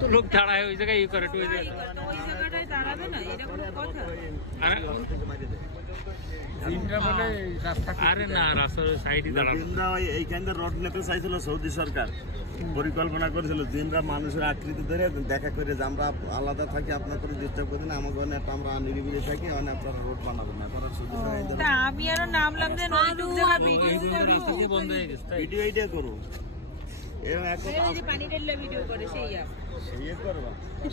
তো লোক দাঁড়ায় ওই জায়গায় ই করে আরে না রাস্তার সাইডে এইখানটা রোড নেতে চাইছিল সৌদি সরকার, পরিকল্পনা করেছিল দিনরা মানুষের আকৃতি ধরে দেখা করে যে আমরা আলাদা থাকি, আপনার করে ডিস্টার্ব করি না, আমাকে অনেক আমরা নিরিবিলি থাকি, অনেক আপনারা রোড বানাবেন না। আমি আরো নামলাম যে বন্ধ হয়ে গেছে ভিডিও এইটা করো,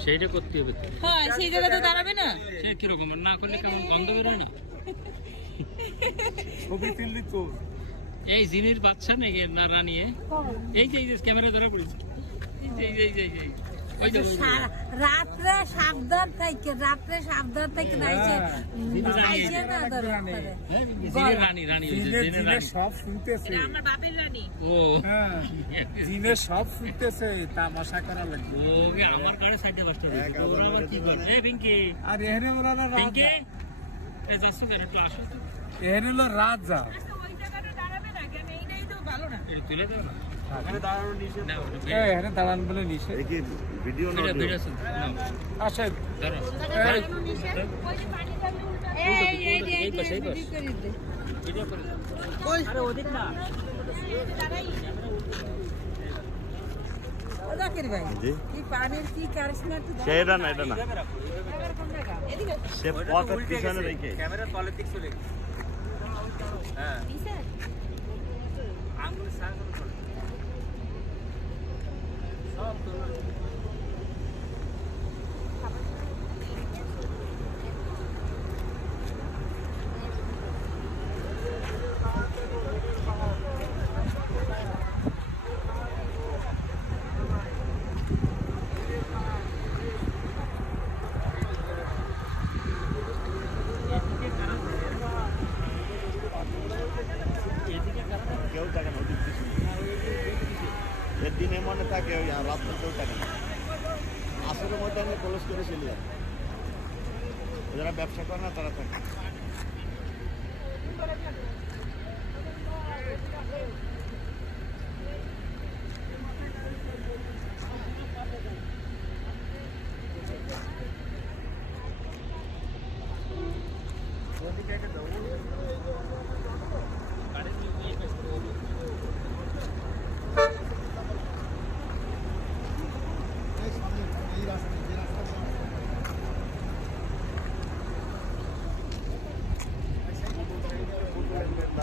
সেইটা করতে হবে। হ্যাঁ সেই জায়গাতে দাঁড়াবে না, সে কিরকম না করলে কেমন গন্ধ বেরোয় না। ছবি তুললি তো এই জিনির বাচ্চা নাকি না রানিয়ে এই যে ক্যামেরা ধরা পড়েছে রাত্রে সাবধান থেকে সব শুনতেছে, আমার বাপের রানী। ও সব শুনতেছে, তামাশা করা লাগবে। ওকে আমার কারে সাইডে বাস্ট হবে ওরা আবার কি করে? এই পিঙ্কি আর এখানে ওরা না পিঙ্কি রাজা, এই যাচ্ছ কেন একটু আসো তো। এখানে হলো রাজা। ওই জায়গাটা দাঁড়াবে না কেন? এইটাই তো ভালো না। এটা তুলে দাও না। এখানে দাঁড়ানো নিষেধ। না ওটা এখানে দাঁড়ান বলে নিষেধ। এই কি ভিডিও না ভিডিও ভিডিও আছে না আসে ধরো ওই যে পানি থাকলে উল্টা এই পাশে ভিডিও করে আরে ওদিক না জাকির ভাই জি কি পানির কি কারিশমা একটু দাও। সেটা না, এটা না, ক্যামেরা কোন জায়গা? এদিকে সে পথের পিছনে রেখে ক্যামেরার পলিটিক চলে হ্যাঁ নিচে? আঙ্গুল সারা করে সব তো কেউ থাকে না, ওদিক দিকে এর দিনে মনে থাকে, ওই রাত্রে কেউ থাকে না। আসরের মধ্যে আমি ক্লোজ করে চলে যাই, যারা ব্যবসা করে না তারা থাকে।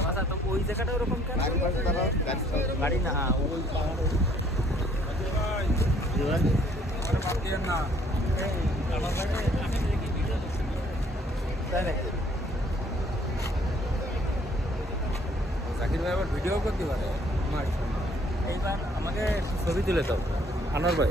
আচ্ছা তো ওই জায়গাটা ওরকম কেন গাড়ি না ওই পাহাড়ে না তাই নাকি? জাকির ভাই আবার ভিডিও করতে পারে। এইবার আমাকে ছবি তুলে দাও আনোয়ার ভাই।